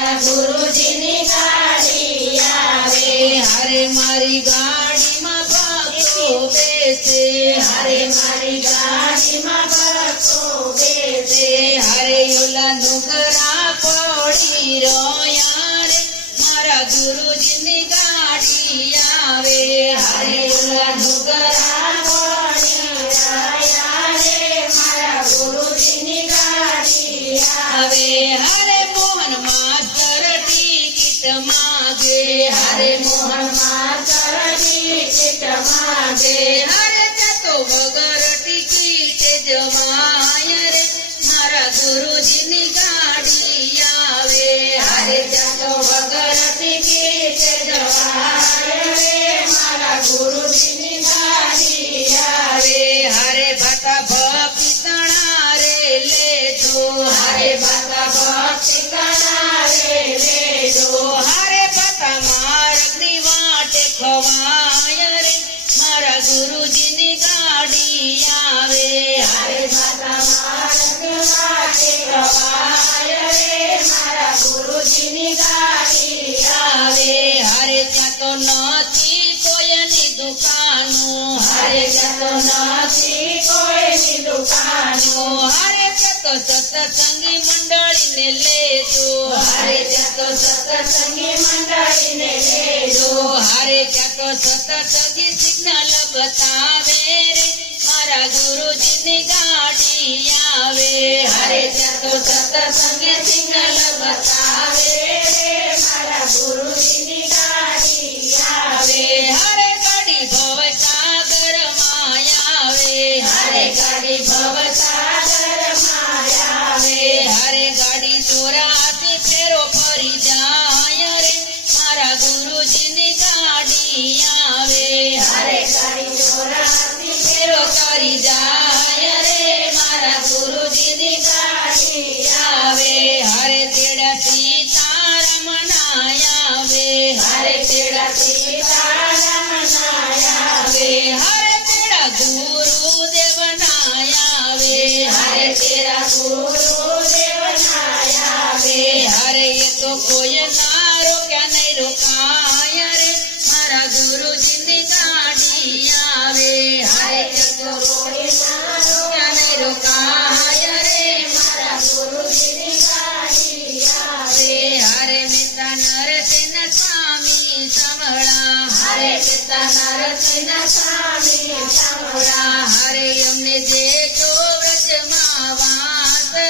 ગુરુજીની ગાડી આવે હારે મારી ગાડીમાં ભક્તો બેસે હારે મારી ગાડીમાં ભક્તો બેસે હારે ઓલા નુગરા પડી રોયા રે મારા ગુરુજીની ગાડી આવે હારે ઓલા નુગરા પડી રહ્યા રે મારા ગુરુજીની ગાડી આવે હારે મોહન માસ્તર ટિકિટ માગે હારે મોહન માસ્તર ટિકિટ માગે હારે જતો વગર ટિકિટ જવાય રે મારા ગુરુજીની ગાડી આવે હારે જતો વગર ટિકિટ જવાય રે મારા ગુરુજીની ગાડી આવે હારે ભાતા ભક્તિ તણા રે લેજો હારે બાતા ભક્તિ કણારે લેજો હારે ભાતા માર્ગની વાટે ખવાય રે મારા ગુરુજીની ગાડી આવે હારે બાતા માર્ગ વાટે ખવાય રે મારા ગુરુજીની ગાડી આવે હારે ત્યાં તો નથી કોઈની દુકાનો હારે જતો નથી કોઈની દુકાનો હારે ત્યાં તો સત્સંગી મંડળીને લેજો હારે જતો સત્સંગી મંડળીને લેજો હારે ત્યાં તો સત્સંગી સિગ્નલ બતાવે રે મારા ગુરુજીની ગાડી આવે હારે જતો સત્સંગી સિગ્નલ બતાવે રે મારા ગુરુજીની ગાડી આવે હારે ગાડી ભવસાગર માં આવે હારે ગાડી ભવસાગર માં આવે હારે ગાડી 84 ફેરો ફરી જાય રે મારા ગુરુજીની ગાડી આવે હારે ગાડી 84 ફેરો કરી જાય રે મારા ગુરુજીની ગાડી આવે હારે તેડા સીતારામ ના આવે હારે તેડા સીતારામ ના આવે હારે તેડા ગુરુદેવ ના આવે હારે તેરા ગુરુદેવ ના આવે હારે એ તો કોઈ ના રોક્યા નહીં રોકાય રે મારા ગુરુજીની ગાડી આવે હારે જતો કોઈ ના રોક્યા નહીં રોકાય રે મારા ગુરુજીની ગાડી આવે હારે મેતા નરસિંહ સ્વામી સમળા હારે પિતા નરસિંહ સ્વામી સાંભળા હારે અમને દેજો વ્રજમાં વાસ રે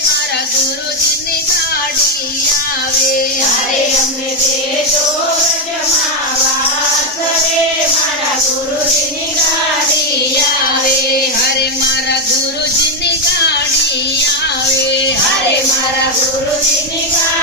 મારા ગુરુજીની ગાડી આવે હારે અમને દેજો વ્રજમાં વાસ રે મારા ગુરુજીની ગાડી આવે હારે મારા ગુરુજીની ગાડી આવે હારે મારા ગુરુજીની ગાડી